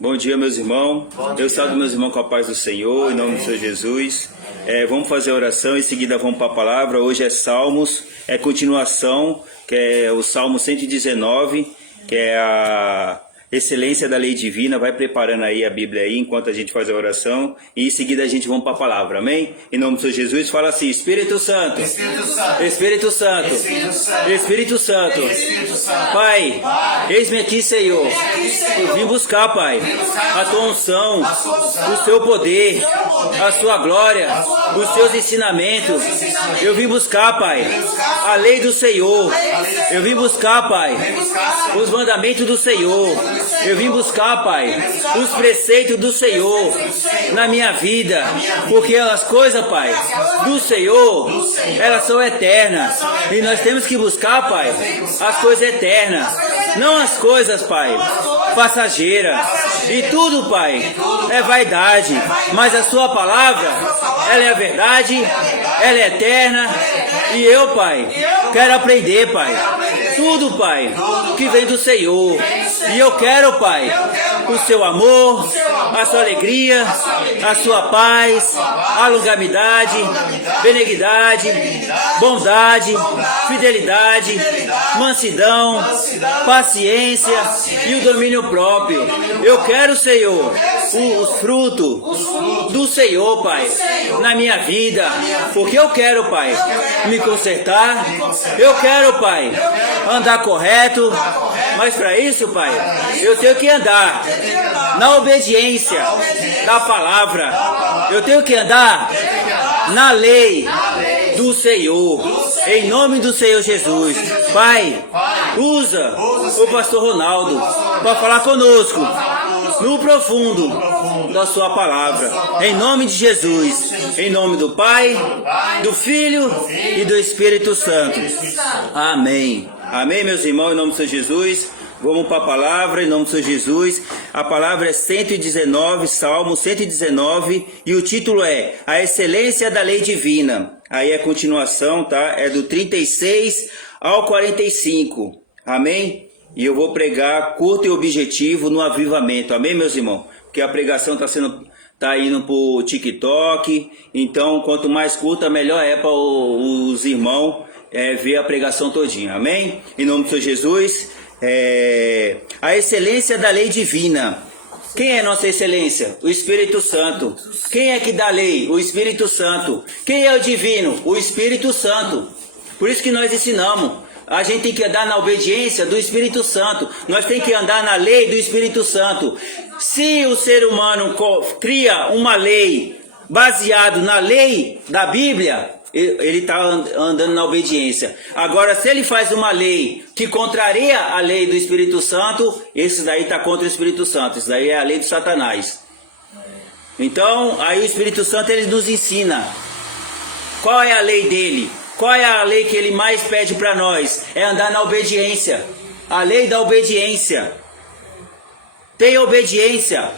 Bom dia, meus irmãos. Eu saúdo meus irmãos com a paz do Senhor, em nome do Senhor Jesus. Vamos fazer a oração, em seguida vamos para a palavra. Hoje é Salmos, é continuação, que é o Salmo 119, que é a excelência da lei divina. Vai preparando aí a Bíblia aí, enquanto a gente faz a oração. E em seguida a gente vamos para a palavra, amém? Em nome do Senhor Jesus, fala assim: Espírito Santo, Espírito Santo, Espírito Santo, Espírito Santo, Espírito Santo, Espírito Santo. Pai, eis-me aqui, Senhor. Eu vim buscar, Pai, a tua unção, o seu poder, a sua glória, os seus ensinamentos. Eu vim buscar, Pai, a lei do Senhor. Eu vim buscar, Pai, os mandamentos do Senhor. Eu vim buscar, Pai, os preceitos do Senhor na minha vida, porque as coisas, Pai, do Senhor, elas são eternas, e nós temos que buscar, Pai, as coisas eternas, não as coisas, Pai, passageiras. E tudo, Pai, é vaidade, mas a sua palavra, ela é a verdade, ela é eterna, e eu, Pai, quero aprender, Pai, tudo, Pai, que vem do Senhor. E eu quero, Pai, o seu amor, a sua alegria, a sua paz, a longanimidade, benignidade, bondade, fidelidade, mansidão, paciência e o domínio próprio. Eu quero, Senhor, os frutos do Senhor, Pai, na minha vida, porque eu quero, Pai, me consertar, eu quero, Pai, andar correto, mas para isso, Pai, eu tenho que andar na obediência da palavra, eu tenho que andar na lei do Senhor, em nome do Senhor Jesus. Pai, usa o pastor Ronaldo para falar conosco no profundo da sua palavra, em nome de Jesus, em nome do Pai, do Filho e do Espírito Santo. Amém. Amém, meus irmãos, em nome do Senhor Jesus. Vamos para a palavra, em nome do Senhor Jesus. A palavra é 119, Salmo 119, e o título é A Excelência da Lei Divina. Aí é a continuação, tá? É do 36 ao 45. Amém? E eu vou pregar curto e objetivo no avivamento. Amém, meus irmãos? Porque a pregação tá indo pro TikTok. Então, quanto mais curta, melhor é para os irmãos ver a pregação todinha. Amém? Em nome do Senhor Jesus. A excelência da lei divina. Quem é nossa excelência? O Espírito Santo. Quem é que dá a lei? O Espírito Santo. Quem é o divino? O Espírito Santo. Por isso que nós ensinamos. A gente tem que andar na obediência do Espírito Santo. Nós temos que andar na lei do Espírito Santo. Se o ser humano cria uma lei baseado na lei da Bíblia, ele está andando na obediência. Agora, se ele faz uma lei que contraria a lei do Espírito Santo, esse daí está contra o Espírito Santo. Isso daí é a lei de Satanás. Então, aí o Espírito Santo ele nos ensina. Qual é a lei dele? Qual é a lei que ele mais pede para nós? É andar na obediência. A lei da obediência. Tenha obediência.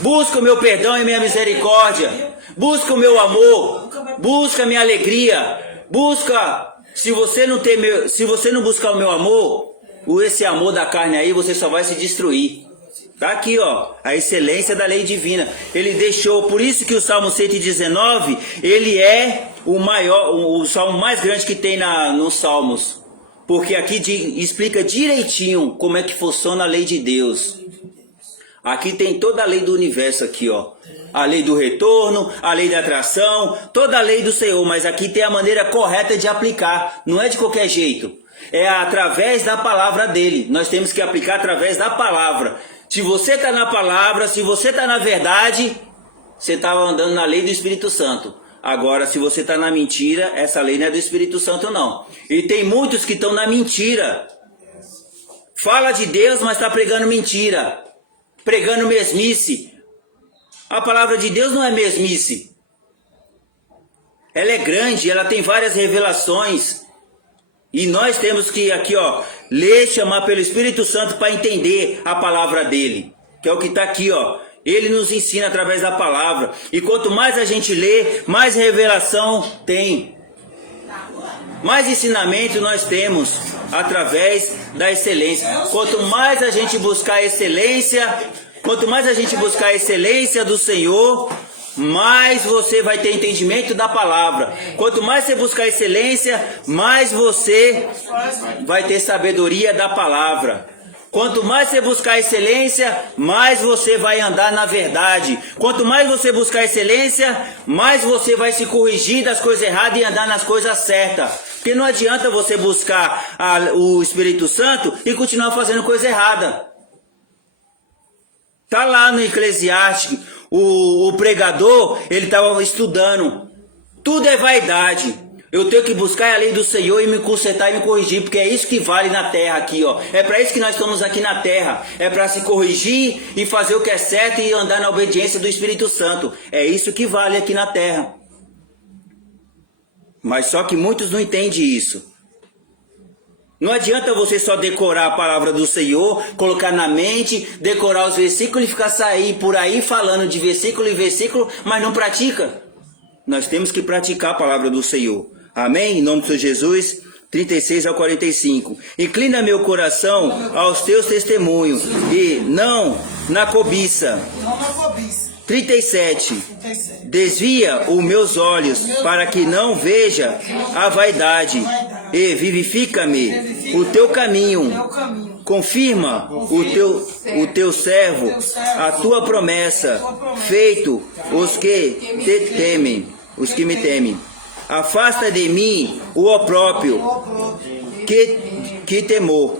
Busca o meu perdão e minha misericórdia. Busca o meu amor. Busca a minha alegria. Busca. Se você não buscar o meu amor, esse amor da carne aí, você só vai se destruir. Tá aqui, ó, a excelência da lei divina. Ele deixou, por isso que o Salmo 119, ele é o maior, o salmo mais grande que tem nos Salmos. Porque aqui explica direitinho como é que funciona a lei de Deus. Aqui tem toda a lei do universo aqui, ó. A lei do retorno, a lei da atração, toda a lei do Senhor. Mas aqui tem a maneira correta de aplicar. Não é de qualquer jeito. É através da palavra dele. Nós temos que aplicar através da palavra. Se você está na palavra, se você está na verdade, você está andando na lei do Espírito Santo. Agora, se você está na mentira, essa lei não é do Espírito Santo, não. E tem muitos que estão na mentira. Fala de Deus, mas está pregando mentira. Pregando mesmice. A palavra de Deus não é mesmice. Ela é grande, ela tem várias revelações. E nós temos que aqui, ó, ler, chamar pelo Espírito Santo para entender a palavra dele. Que é o que está aqui, ó. Ele nos ensina através da palavra. E quanto mais a gente lê, mais revelação tem. Mais ensinamento nós temos através da excelência. Quanto mais a gente buscar a excelência, Quanto mais a gente buscar a excelência do Senhor, mais você vai ter entendimento da palavra. Quanto mais você buscar a excelência, mais você vai ter sabedoria da palavra. Quanto mais você buscar a excelência, mais você vai andar na verdade. Quanto mais você buscar a excelência, mais você vai se corrigir das coisas erradas e andar nas coisas certas. Porque não adianta você buscar o Espírito Santo e continuar fazendo coisa errada. Tá lá no Eclesiastes, o pregador, ele estava estudando. Tudo é vaidade. Eu tenho que buscar a lei do Senhor e me consertar e me corrigir, porque é isso que vale na terra aqui, ó. É para isso que nós estamos aqui na terra. É para se corrigir e fazer o que é certo e andar na obediência do Espírito Santo. É isso que vale aqui na terra. Mas só que muitos não entendem isso. Não adianta você só decorar a palavra do Senhor, colocar na mente, decorar os versículos e ficar sair por aí falando de versículo em versículo, mas não pratica. Nós temos que praticar a palavra do Senhor. Amém? Em nome de Jesus, 36 ao 45. Inclina meu coração aos teus testemunhos e não na cobiça. 37. Desvia os meus olhos para que não veja a vaidade e vivifica-me o teu caminho. Confirma o teu servo, a tua promessa, feito os que te temem, os que me temem. Afasta de mim o opróprio, que temor,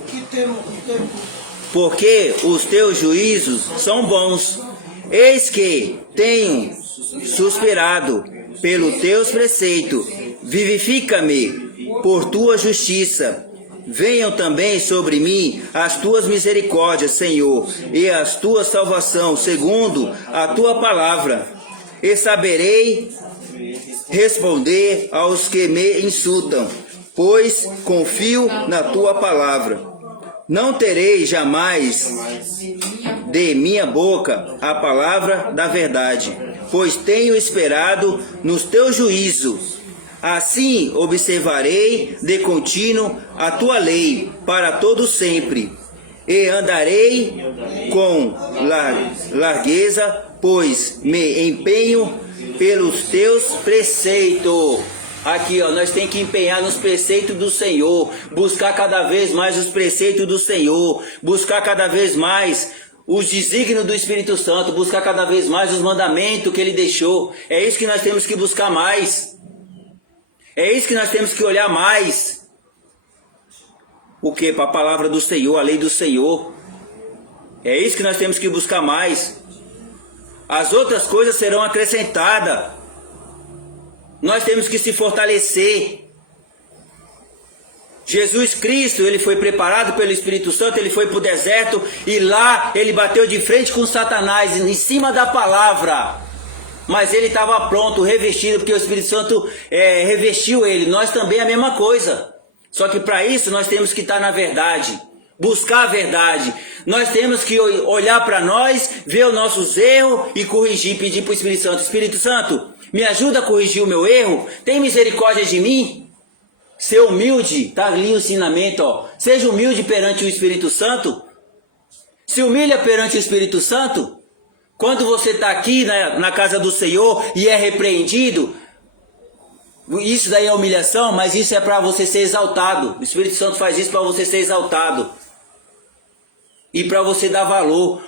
porque os teus juízos são bons. Eis que tenho suspirado pelo teus preceitos, vivifica-me por tua justiça. Venham também sobre mim as tuas misericórdias, Senhor, e as tuas salvação, segundo a tua palavra. E saberei responder aos que me insultam, pois confio na tua palavra. Não terei jamais de minha boca a palavra da verdade, pois tenho esperado nos teus juízos. Assim observarei de contínuo a tua lei para todo sempre, e andarei com largueza, pois me empenho pelos teus preceitos. Aqui, ó, nós temos que empenhar nos preceitos do Senhor, buscar cada vez mais os preceitos do Senhor, buscar cada vez mais os desígnios do Espírito Santo, buscar cada vez mais os mandamentos que Ele deixou. É isso que nós temos que buscar mais. É isso que nós temos que olhar mais. O que? Para a palavra do Senhor, a lei do Senhor. É isso que nós temos que buscar mais. As outras coisas serão acrescentadas. Nós temos que se fortalecer. Jesus Cristo, ele foi preparado pelo Espírito Santo, ele foi para o deserto e lá ele bateu de frente com Satanás em cima da palavra. Mas ele estava pronto, revestido, porque o Espírito Santo revestiu ele. Nós também a mesma coisa. Só que para isso nós temos que estar na verdade, buscar a verdade. Nós temos que olhar para nós, ver os nossos erros e corrigir, pedir para o Espírito Santo. Espírito Santo, me ajuda a corrigir o meu erro, tem misericórdia de mim. Ser humilde, tá ali o ensinamento, ó. Seja humilde perante o Espírito Santo. Se humilha perante o Espírito Santo. Quando você está aqui na casa do Senhor e é repreendido, isso daí é humilhação, mas isso é para você ser exaltado. O Espírito Santo faz isso para você ser exaltado. E para você dar valor.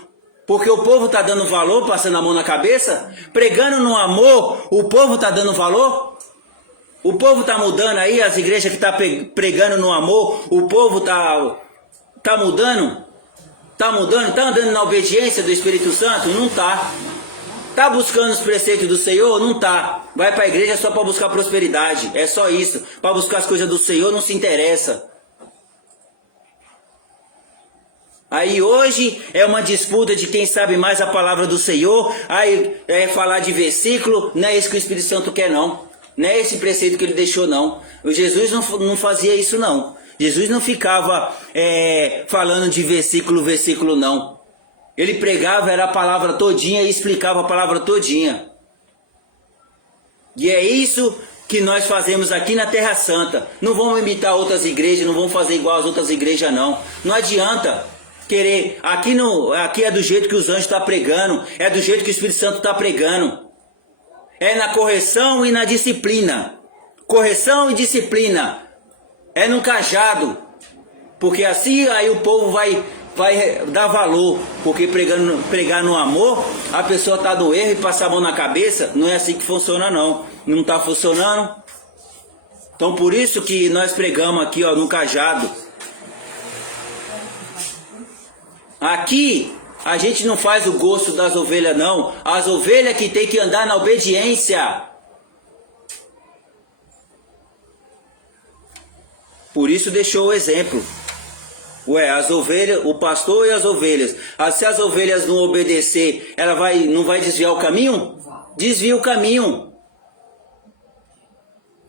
Porque o povo está dando valor, passando a mão na cabeça, pregando no amor, o povo está dando valor. O povo está mudando aí, as igrejas que estão pregando no amor, o povo tá mudando? Está mudando? Está andando na obediência do Espírito Santo? Não está. Está buscando os preceitos do Senhor? Não está. Vai para a igreja só para buscar prosperidade, é só isso. Para buscar as coisas do Senhor não se interessa. Aí hoje é uma disputa de quem sabe mais a palavra do Senhor. Aí é falar de versículo, não é isso que o Espírito Santo quer não. Não é esse preceito que ele deixou não. O Jesus não fazia isso não. Jesus não ficava falando de versículo não. Ele pregava, era a palavra todinha e explicava a palavra todinha. E é isso que nós fazemos aqui na Terra Santa. Não vamos imitar outras igrejas, não vamos fazer igual às outras igrejas não. Não adianta. querer. Aqui é do jeito que os anjos estão pregando, é do jeito que o Espírito Santo está pregando. É na correção e na disciplina. Correção e disciplina. É no cajado. Porque assim aí o povo vai dar valor. Porque pregar no amor, a pessoa está no erro e passar a mão na cabeça, não é assim que funciona não. Não está funcionando. Então por isso que nós pregamos aqui, ó, no cajado. Aqui a gente não faz o gosto das ovelhas não. As ovelhas que tem que andar na obediência. Por isso deixou o exemplo. Ué, as ovelhas, o pastor e as ovelhas. Se as ovelhas não obedecer, ela não vai desviar o caminho? Desvia o caminho.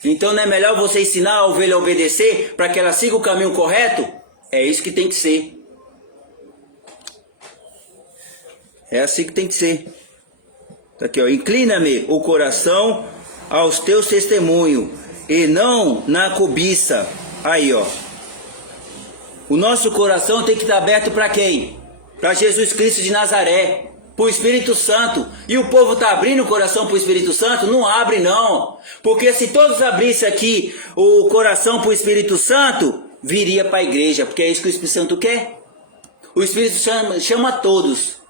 Então não é melhor você ensinar a ovelha a obedecer para que ela siga o caminho correto? É isso que tem que ser. É assim que tem que ser. Tá aqui, ó. Inclina-me o coração aos teus testemunhos e não na cobiça. Aí, ó. O nosso coração tem que estar aberto para quem? Para Jesus Cristo de Nazaré, para o Espírito Santo. E o povo está abrindo o coração para o Espírito Santo? Não abre não. Porque se todos abrissem aqui o coração para o Espírito Santo, viria para a igreja. Porque é isso que o Espírito Santo quer. O Espírito chama todos.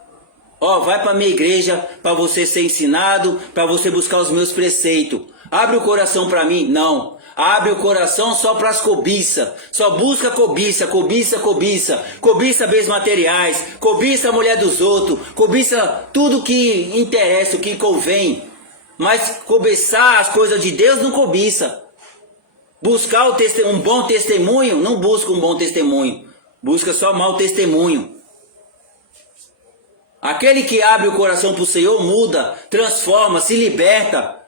Ó, vai para a minha igreja para você ser ensinado, para você buscar os meus preceitos. Abre o coração para mim? Não. Abre o coração só para as cobiças. Só busca cobiça, cobiça, cobiça. Cobiça bens materiais, cobiça a mulher dos outros, cobiça tudo que interessa, o que convém. Mas cobiçar as coisas de Deus não cobiça. Buscar um bom testemunho, não busca um bom testemunho. Busca só mau testemunho. Aquele que abre o coração para o Senhor muda, transforma, se liberta.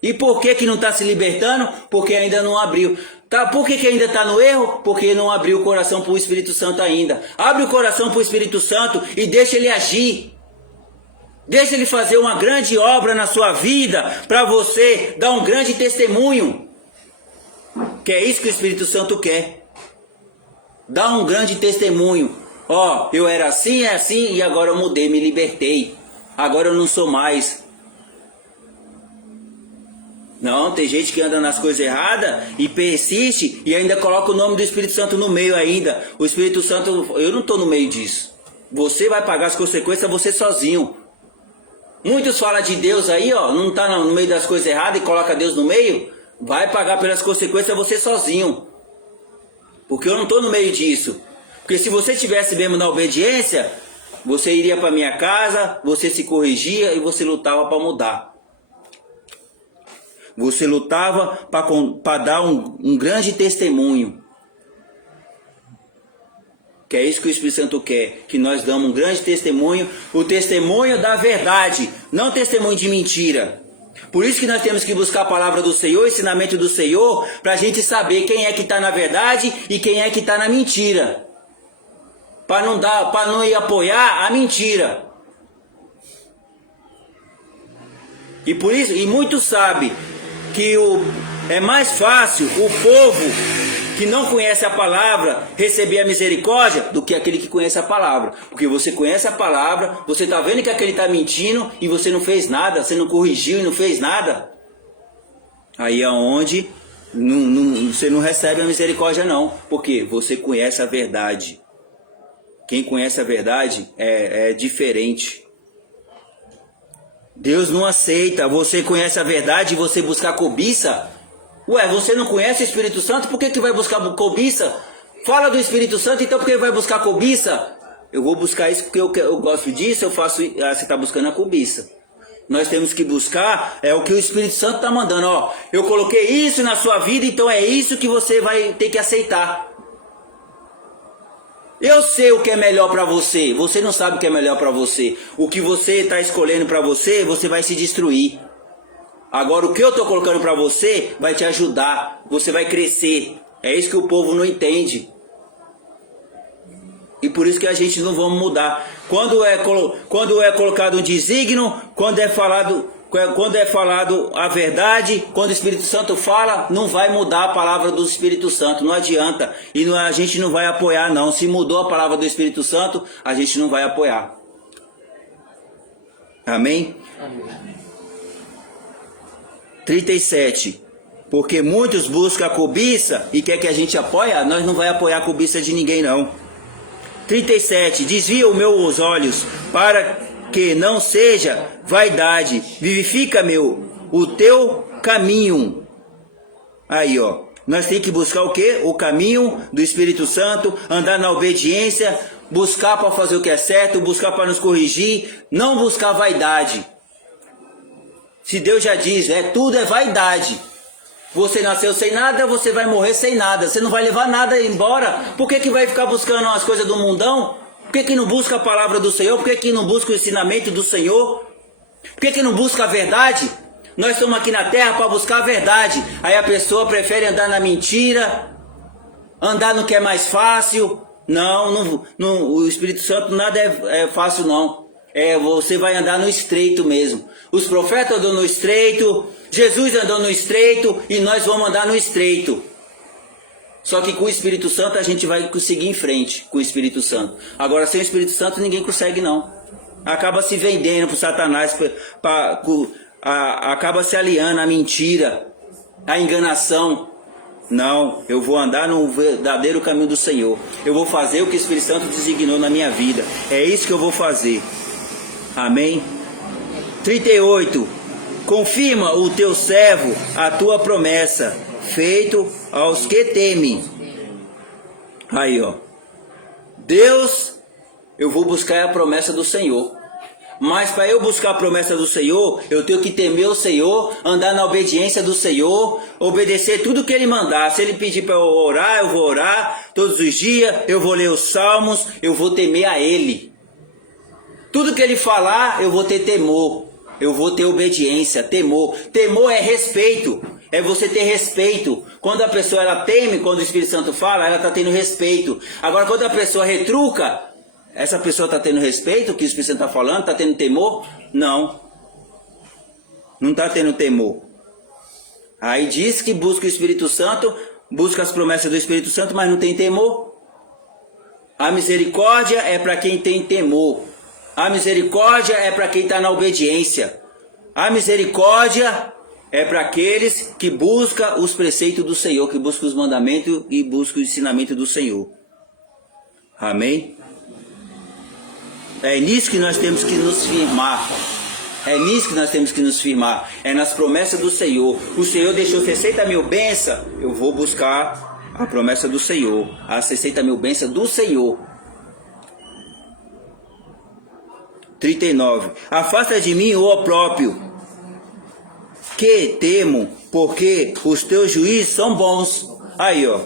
E por que não está se libertando? Porque ainda não abriu. Por que ainda está no erro? Porque não abriu o coração para o Espírito Santo ainda. Abre o coração para o Espírito Santo e deixa ele agir. Deixa ele fazer uma grande obra na sua vida para você dar um grande testemunho. Que é isso que o Espírito Santo quer. Dar um grande testemunho. Ó, eu era assim, é assim e agora eu mudei, me libertei. Agora eu não sou mais. Não, tem gente que anda nas coisas erradas e persiste e ainda coloca o nome do Espírito Santo no meio ainda. O Espírito Santo, eu não estou no meio disso. Você vai pagar as consequências você sozinho. Muitos falam de Deus aí, ó, não está no meio das coisas erradas e coloca Deus no meio. Vai pagar pelas consequências você sozinho. Porque eu não estou no meio disso. Porque se você estivesse mesmo na obediência, você iria para minha casa, você se corrigia e você lutava para mudar. Você lutava para dar um grande testemunho. Que é isso que o Espírito Santo quer. Que nós damos um grande testemunho. O testemunho da verdade. Não testemunho de mentira. Por isso que nós temos que buscar a palavra do Senhor, o ensinamento do Senhor. Para a gente saber quem é que está na verdade e quem é que está na mentira. Para não ir apoiar a mentira. E por isso, e muitos sabem que é mais fácil o povo que não conhece a palavra receber a misericórdia do que aquele que conhece a palavra. Porque você conhece a palavra, você está vendo que aquele está mentindo e você não fez nada, você não corrigiu e não fez nada. Aí é onde você não recebe a misericórdia não, porque você conhece a verdade. Quem conhece a verdade é diferente. Deus não aceita. Você conhece a verdade e você buscar cobiça? Ué, você não conhece o Espírito Santo? Por que vai buscar cobiça? Fala do Espírito Santo, então por que vai buscar cobiça? Eu vou buscar isso porque eu gosto disso, eu faço. Você está buscando a cobiça. Nós temos que buscar o que o Espírito Santo está mandando. Ó, eu coloquei isso na sua vida, então é isso que você vai ter que aceitar. Eu sei o que é melhor para você. Você não sabe o que é melhor para você. O que você está escolhendo para você, você vai se destruir. Agora o que eu estou colocando para você vai te ajudar. Você vai crescer. É isso que o povo não entende. E por isso que a gente não vamos mudar. Quando é colocado um desígnio, quando é falado Quando é falado a verdade, quando o Espírito Santo fala, não vai mudar a palavra do Espírito Santo, não adianta. E a gente não vai apoiar não. Se mudou a palavra do Espírito Santo, a gente não vai apoiar. Amém? Amém. 37. Porque muitos buscam a cobiça e quer que a gente apoie, nós não vai apoiar a cobiça de ninguém não. 37. Desvia os meus olhos para que não seja vaidade, vivifica o teu caminho. Aí ó, nós temos que buscar o quê? O caminho do Espírito Santo, andar na obediência, buscar para fazer o que é certo, buscar para nos corrigir, não buscar vaidade. Se Deus já diz, tudo é vaidade. Você nasceu sem nada, você vai morrer sem nada, você não vai levar nada embora. Por que vai ficar buscando as coisas do mundão? Por que não busca a palavra do Senhor? Por que não busca o ensinamento do Senhor? Por que não busca a verdade? Nós estamos aqui na terra para buscar a verdade. Aí a pessoa prefere andar na mentira, andar no que é mais fácil. Não, o Espírito Santo nada é fácil não. Você vai andar no estreito mesmo. Os profetas andam no estreito, Jesus andou no estreito e nós vamos andar no estreito. Só que com o Espírito Santo a gente vai conseguir em frente com o Espírito Santo. Agora sem o Espírito Santo ninguém consegue não. Acaba se vendendo para o Satanás, acaba se aliando à mentira, à enganação. Não, eu vou andar no verdadeiro caminho do Senhor. Eu vou fazer o que o Espírito Santo designou na minha vida. É isso que eu vou fazer. Amém? 38. Confirma o teu servo a tua promessa, feito aos que temem. Aí ó, Deus, eu vou buscar a promessa do Senhor. Mas para eu buscar a promessa do Senhor, eu tenho que temer o Senhor, andar na obediência do Senhor, obedecer tudo que Ele mandar. Se Ele pedir para eu orar, eu vou orar todos os dias, eu vou ler os salmos, eu vou temer a Ele. Tudo que Ele falar, eu vou ter temor, eu vou ter obediência, temor. Temor é respeito, é você ter respeito. Quando a pessoa ela teme, quando o Espírito Santo fala, ela está tendo respeito. Agora quando a pessoa retruca, essa pessoa está tendo respeito, o que o Espírito Santo está falando, está tendo temor? Não, não está tendo temor. Aí diz que busca o Espírito Santo, busca as promessas do Espírito Santo, mas não tem temor. A misericórdia é para quem tem temor. A misericórdia é para quem está na obediência. A misericórdia é para aqueles que buscam os preceitos do Senhor, que buscam os mandamentos e buscam o ensinamento do Senhor. Amém? É nisso que nós temos que nos firmar. É nisso que nós temos que nos firmar. É nas promessas do Senhor. O Senhor deixou 60 mil bênçãos. Eu vou buscar a promessa do Senhor. As 60 mil bênçãos do Senhor. 39. Afasta de mim o opróprio, que temo, porque os teus juízos são bons. Aí ó,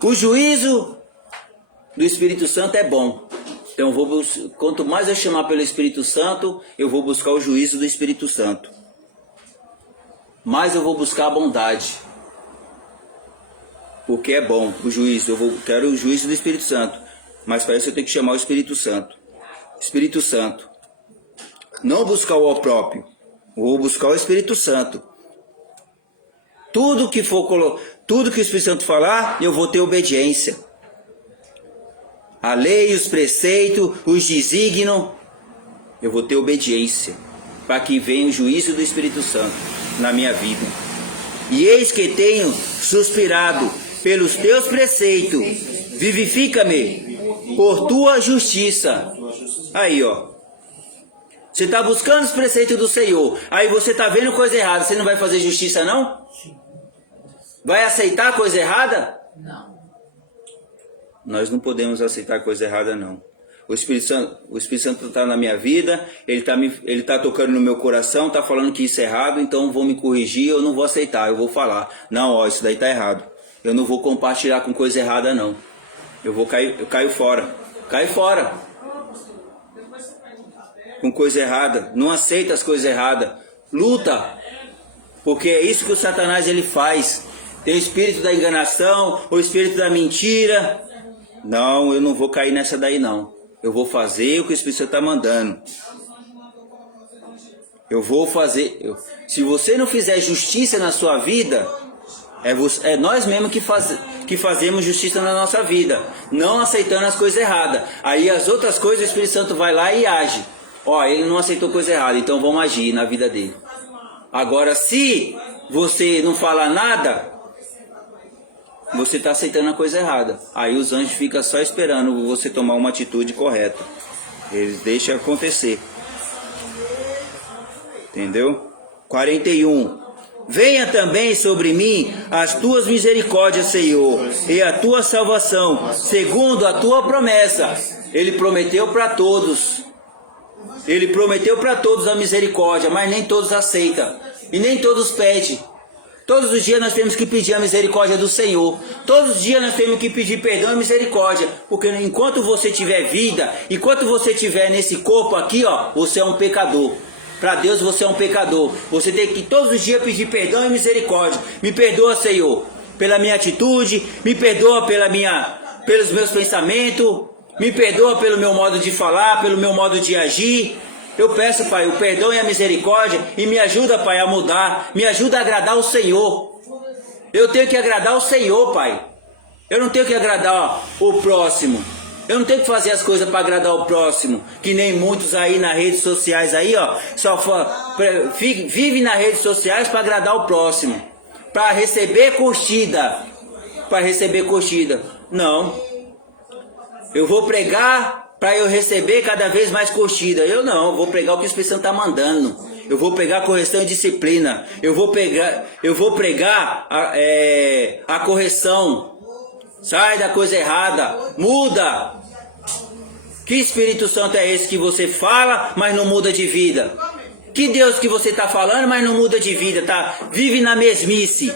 o juízo do Espírito Santo é bom. Então quanto mais eu chamar pelo Espírito Santo, eu vou buscar o juízo do Espírito Santo. Mais eu vou buscar a bondade. Porque é bom o juízo. Quero o juízo do Espírito Santo. Mas para isso eu tenho que chamar o Espírito Santo. Espírito Santo. Não buscar o próprio. Vou buscar o Espírito Santo. Tudo que o Espírito Santo falar, eu vou ter obediência. A lei, os preceitos, os desígnios, eu vou ter obediência. Para que venha o juízo do Espírito Santo na minha vida. E eis que tenho suspirado pelos teus preceitos. Vivifica-me por tua justiça. Aí ó, você está buscando os preceitos do Senhor, aí você está vendo coisa errada, você não vai fazer justiça não? Vai aceitar coisa errada? Não. Nós não podemos aceitar coisa errada não. O Espírito Santo está na minha vida, ele tá tocando no meu coração, está falando que isso é errado, então vou me corrigir, eu não vou aceitar, eu vou falar, não, ó, isso daí está errado. Eu não vou compartilhar com coisa errada não. Eu caio fora. Cai fora. Com coisa errada. Não aceita as coisas erradas. Luta. Porque é isso que o Satanás ele faz. Tem o espírito da enganação, o espírito da mentira. Não, eu não vou cair nessa daí não. Eu vou fazer o que o Espírito Santo está mandando. Eu vou fazer. Se você não fizer justiça na sua vida, é nós mesmos que fazemos justiça na nossa vida, não aceitando as coisas erradas. Aí as outras coisas o Espírito Santo vai lá e age. Ó, ele não aceitou coisa errada, então vamos agir na vida dele. Agora, se você não falar nada, você está aceitando a coisa errada. Aí os anjos ficam só esperando você tomar uma atitude correta. Eles deixam acontecer. Entendeu? 41. Venha também sobre mim as tuas misericórdias, Senhor, e a tua salvação, segundo a tua promessa. Ele prometeu para todos. Ele prometeu para todos a misericórdia, mas nem todos aceitam. E nem todos pedem. Todos os dias nós temos que pedir a misericórdia do Senhor. Todos os dias nós temos que pedir perdão e misericórdia. Porque enquanto você tiver vida, enquanto você tiver nesse corpo aqui, ó, você é um pecador. Para Deus você é um pecador. Você tem que todos os dias pedir perdão e misericórdia. Me perdoa, Senhor, pela minha atitude. Me perdoa pelos meus pensamentos. Me perdoa pelo meu modo de falar, pelo meu modo de agir. Eu peço, Pai, o perdão e a misericórdia. E me ajuda, Pai, a mudar. Me ajuda a agradar o Senhor. Eu tenho que agradar o Senhor, Pai. Eu não tenho que agradar o próximo. Eu não tenho que fazer as coisas para agradar o próximo, que nem muitos aí nas redes sociais aí, ó, vive nas redes sociais para agradar o próximo, para receber curtida, Não. Eu vou pregar para eu receber cada vez mais curtida. Eu não, vou pregar o que o Espírito Santo está mandando. Eu vou pregar correção e disciplina. Eu vou pregar a correção. Sai da coisa errada, muda. Que Espírito Santo é esse que você fala, mas não muda de vida? Que Deus que você está falando, mas não muda de vida, tá? Vive na mesmice.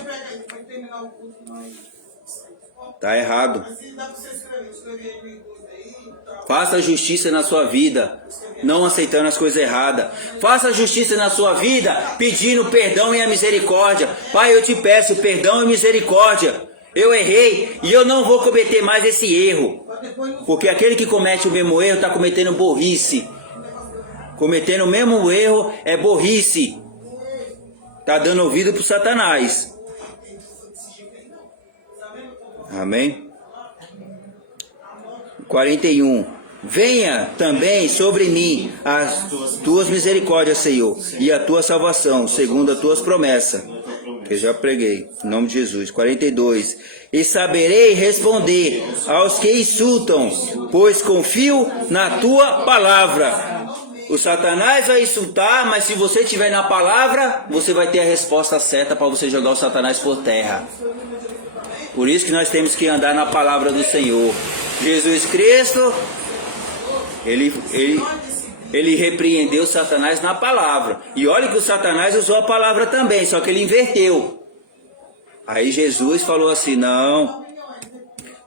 Tá errado. Faça justiça na sua vida, não aceitando as coisas erradas. Faça justiça na sua vida, pedindo perdão e a misericórdia. Pai, eu te peço perdão e misericórdia. Eu errei e eu não vou cometer mais esse erro. Porque aquele que comete o mesmo erro está cometendo burrice. Cometendo o mesmo erro é burrice. Está dando ouvido para o Satanás. Amém? 41. Venha também sobre mim as tuas misericórdias, Senhor, e a tua salvação, segundo as tuas promessas. Que eu já preguei, em nome de Jesus. 42. E saberei responder aos que insultam, pois confio na tua palavra. O Satanás vai insultar, mas se você estiver na palavra, você vai ter a resposta certa para você jogar o Satanás por terra. Por isso que nós temos que andar na palavra do Senhor. Jesus Cristo, ele repreendeu Satanás na palavra. E olha que o Satanás usou a palavra também, só que ele inverteu. Aí Jesus falou assim, não,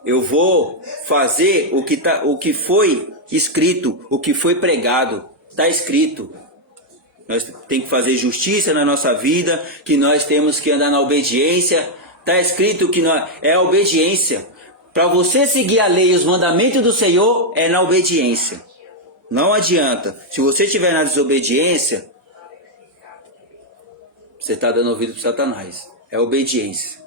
eu vou fazer o que foi escrito, o que foi pregado. Está escrito. Nós temos que fazer justiça na nossa vida, que nós temos que andar na obediência. Está escrito que é a obediência. Para você seguir a lei e os mandamentos do Senhor, é na obediência. Não adianta. Se você estiver na desobediência, você está dando ouvido para Satanás. É obediência.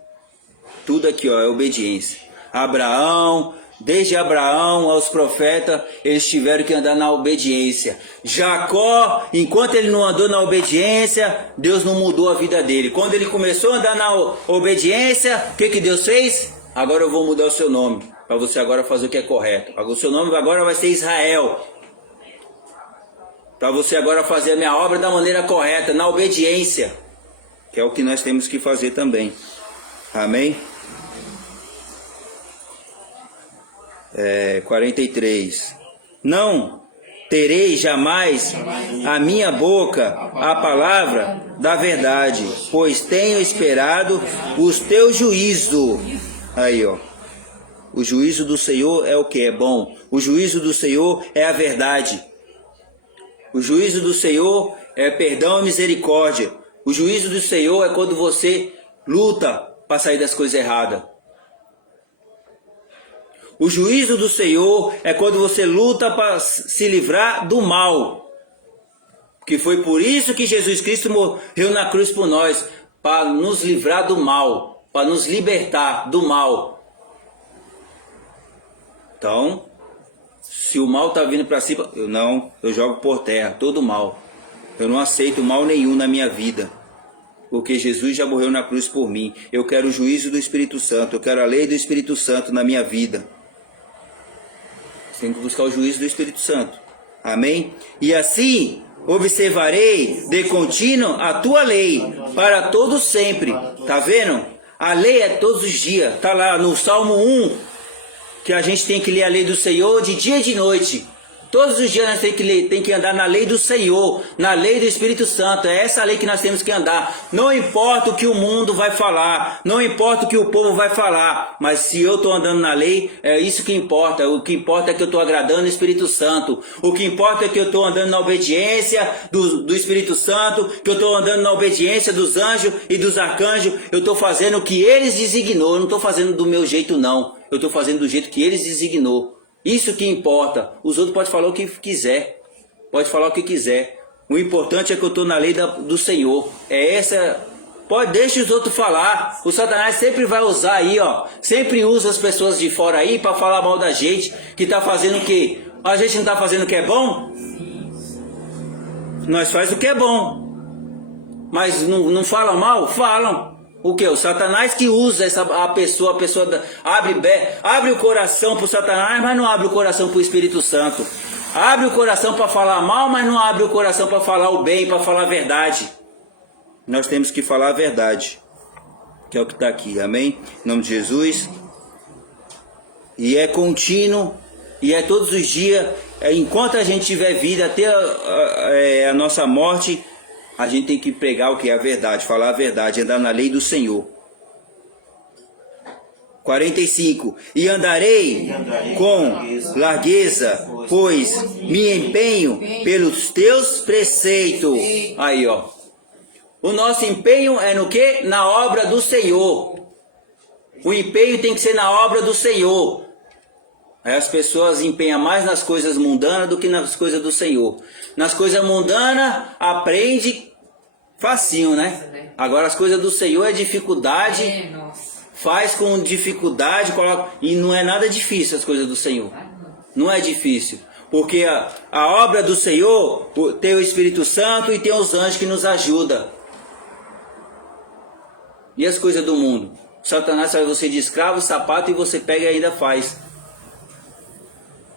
Tudo aqui, ó, é obediência. Abraão, desde Abraão aos profetas, eles tiveram que andar na obediência. Jacó, enquanto ele não andou na obediência, Deus não mudou a vida dele. Quando ele começou a andar na obediência, o que Deus fez? Agora eu vou mudar o seu nome, para você agora fazer o que é correto. O seu nome agora vai ser Israel. Para você agora fazer a minha obra da maneira correta, na obediência. Que é o que nós temos que fazer também. Amém? 43. Não terei jamais a minha boca a palavra da verdade, pois tenho esperado os teus juízos. Aí, ó. O juízo do Senhor é o que é bom. O juízo do Senhor é a verdade. O juízo do Senhor é perdão e misericórdia. O juízo do Senhor é quando você luta para sair das coisas erradas. O juízo do Senhor é quando você luta para se livrar do mal. Porque foi por isso que Jesus Cristo morreu na cruz por nós, para nos livrar do mal, para nos libertar do mal. Então, se o mal está vindo para cima, eu jogo por terra todo o mal. Eu não aceito mal nenhum na minha vida, porque Jesus já morreu na cruz por mim. Eu quero o juízo do Espírito Santo, eu quero a lei do Espírito Santo na minha vida. Você tem que buscar o juízo do Espírito Santo. Amém? E assim observarei de contínuo a tua lei para todos sempre. Tá vendo? A lei é todos os dias. Tá lá no Salmo 1, que a gente tem que ler a lei do Senhor de dia e de noite. Todos os dias nós temos que andar na lei do Senhor, na lei do Espírito Santo. É essa lei que nós temos que andar. Não importa o que o mundo vai falar, não importa o que o povo vai falar, mas se eu estou andando na lei, é isso que importa. O que importa é que eu estou agradando o Espírito Santo. O que importa é que eu estou andando na obediência do Espírito Santo, que eu estou andando na obediência dos anjos e dos arcanjos. Eu estou fazendo o que eles designou, eu não estou fazendo do meu jeito não. Eu estou fazendo do jeito que eles designou. Isso que importa. Os outros podem falar o que quiser. Pode falar o que quiser. O importante é que eu estou na lei do Senhor. É essa. Deixa os outros falar. O Satanás sempre vai usar aí, ó. Sempre usa as pessoas de fora aí para falar mal da gente. Que está fazendo o quê? A gente não está fazendo o que é bom? Nós faz o que é bom. Mas não falam mal? Falam. O que? O Satanás que usa a pessoa abre o coração para o Satanás, mas não abre o coração para o Espírito Santo. Abre o coração para falar mal, mas não abre o coração para falar o bem, para falar a verdade. Nós temos que falar a verdade, que é o que está aqui, amém? Em nome de Jesus. E é contínuo, e é todos os dias, enquanto a gente tiver vida, até a nossa morte. A gente tem que pregar o que é a verdade, falar a verdade, andar na lei do Senhor. 45. E andarei com largueza, pois me empenho pelos teus preceitos. Aí, ó. O nosso empenho é no quê? Na obra do Senhor. O empenho tem que ser na obra do Senhor. Aí as pessoas empenham mais nas coisas mundanas do que nas coisas do Senhor. Nas coisas mundanas, aprende facinho, né? Agora as coisas do Senhor é dificuldade. Faz com dificuldade, coloca. E não é nada difícil as coisas do Senhor. Não é difícil. Porque a obra do Senhor tem o Espírito Santo e tem os anjos que nos ajudam. E as coisas do mundo? Satanás faz você de escravo, sapato e você pega e ainda faz.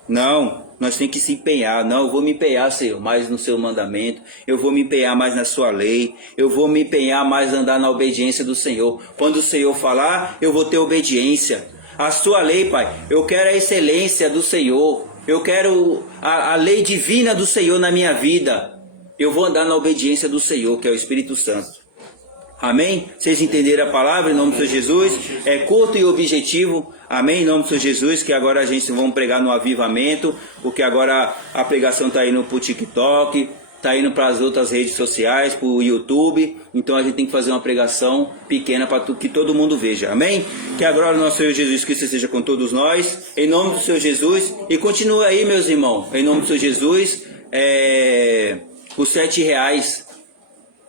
Não, nós temos que se empenhar. Não, eu vou me empenhar, Senhor, mais no seu mandamento. Eu vou me empenhar mais na sua lei. Eu vou me empenhar mais a andar na obediência do Senhor. Quando o Senhor falar, eu vou ter obediência. A sua lei, Pai, eu quero a excelência do Senhor. Eu quero a lei divina do Senhor na minha vida. Eu vou andar na obediência do Senhor, que é o Espírito Santo. Amém? Vocês entenderam a palavra em nome do Senhor Jesus? É curto e objetivo. Amém? Em nome do Senhor Jesus, que agora a gente vai pregar no avivamento, porque agora a pregação está indo para o TikTok, está indo para as outras redes sociais, para o YouTube. Então a gente tem que fazer uma pregação pequena para que todo mundo veja. Amém? Que a glória do nosso Senhor Jesus Cristo seja com todos nós. Em nome do Senhor Jesus. E continue aí, meus irmãos. Em nome do Senhor Jesus. Os R$7.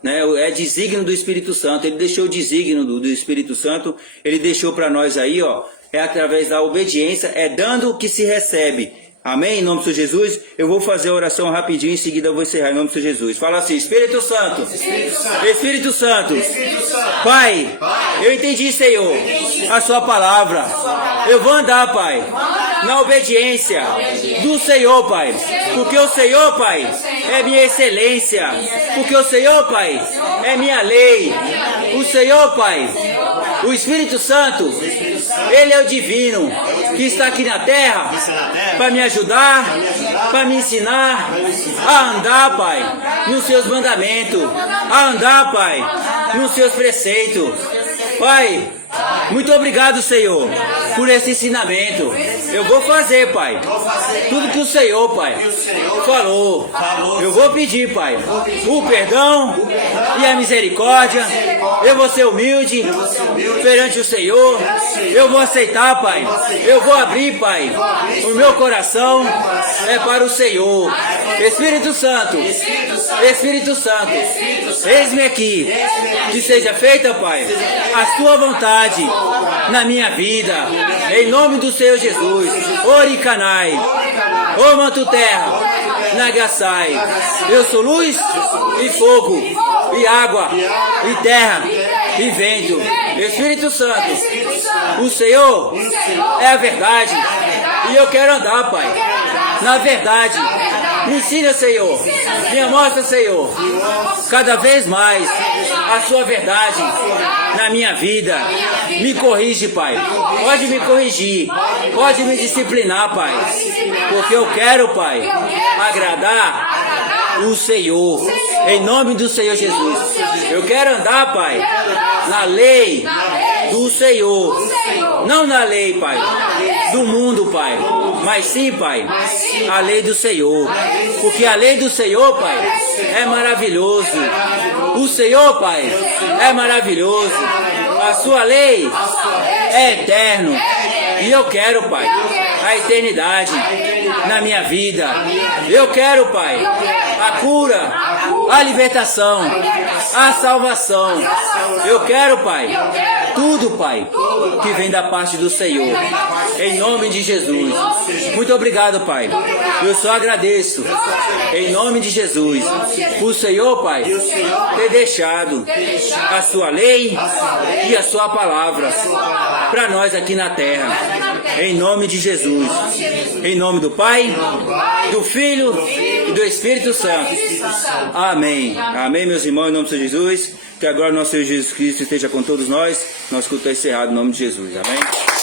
Né, é desígnio do Espírito Santo. Ele deixou o desígnio do Espírito Santo. Ele deixou para nós aí, ó. É através da obediência. É dando o que se recebe. Amém? Em nome do Senhor Jesus. Eu vou fazer a oração rapidinho. Em seguida eu vou encerrar. Em nome do Senhor Jesus. Fala assim: Espírito Santo. Espírito Santo. Espírito Santo. Espírito Santo. Pai, eu entendi, Senhor, a sua palavra. Eu vou andar, Pai, na obediência do Senhor, Pai. Porque o Senhor, Pai, é minha excelência. Porque o Senhor, Pai, é minha lei. O Senhor, Pai, o Espírito Santo, Ele é o divino que está aqui na terra para me ajudar, para me ensinar a andar, Pai, nos seus mandamentos, a andar, Pai, nos seus preceitos. Pai, muito obrigado, Senhor, por esse ensinamento. Eu vou fazer, Pai, tudo que o Senhor, Pai, falou. Eu vou pedir, Pai, o perdão e a misericórdia Eu vou ser humilde perante o Senhor. Eu vou aceitar, Pai. Eu vou abrir, Pai. O meu coração é para o Senhor. Espírito Santo. Espírito Santo. Eis-me aqui. Que seja feita, Pai, a sua vontade na minha vida. Em nome do Senhor Jesus. Oricanai. Ô manto terra. Nagasai. Eu sou luz e fogo e água e terra e vento. Espírito Santo, o Senhor é a verdade e eu quero andar, Pai, na verdade. Me ensina, Senhor, me mostra, Senhor, cada vez mais a sua verdade na minha vida. Me corrige, Pai, pode me corrigir, pode me disciplinar, Pai, porque eu quero, Pai, agradar o Senhor, em nome do Senhor Jesus. Eu quero andar, Pai, na lei do Senhor, não na lei, Pai, do mundo, Pai, mas sim, Pai, a lei do Senhor, porque a lei do Senhor, Pai, é maravilhoso. O Senhor, Pai, é maravilhoso. A sua lei é eterno. E eu quero, Pai, a eternidade na minha vida. Eu quero, Pai, a cura, a libertação, a salvação. Eu quero, Pai, tudo, Pai, que vem da parte do Senhor. Em nome de Jesus. Muito obrigado, Pai. Eu só agradeço. Em nome de Jesus. O Senhor, Pai, ter deixado a sua lei e a sua palavra para nós aqui na terra. Em nome de Jesus. Em nome do Pai, do Filho e do Espírito Santo. Amém. Amém, meus irmãos, em nome de Jesus. Que agora o nosso Senhor Jesus Cristo esteja com todos nós. Nosso culto é encerrado em nome de Jesus. Amém.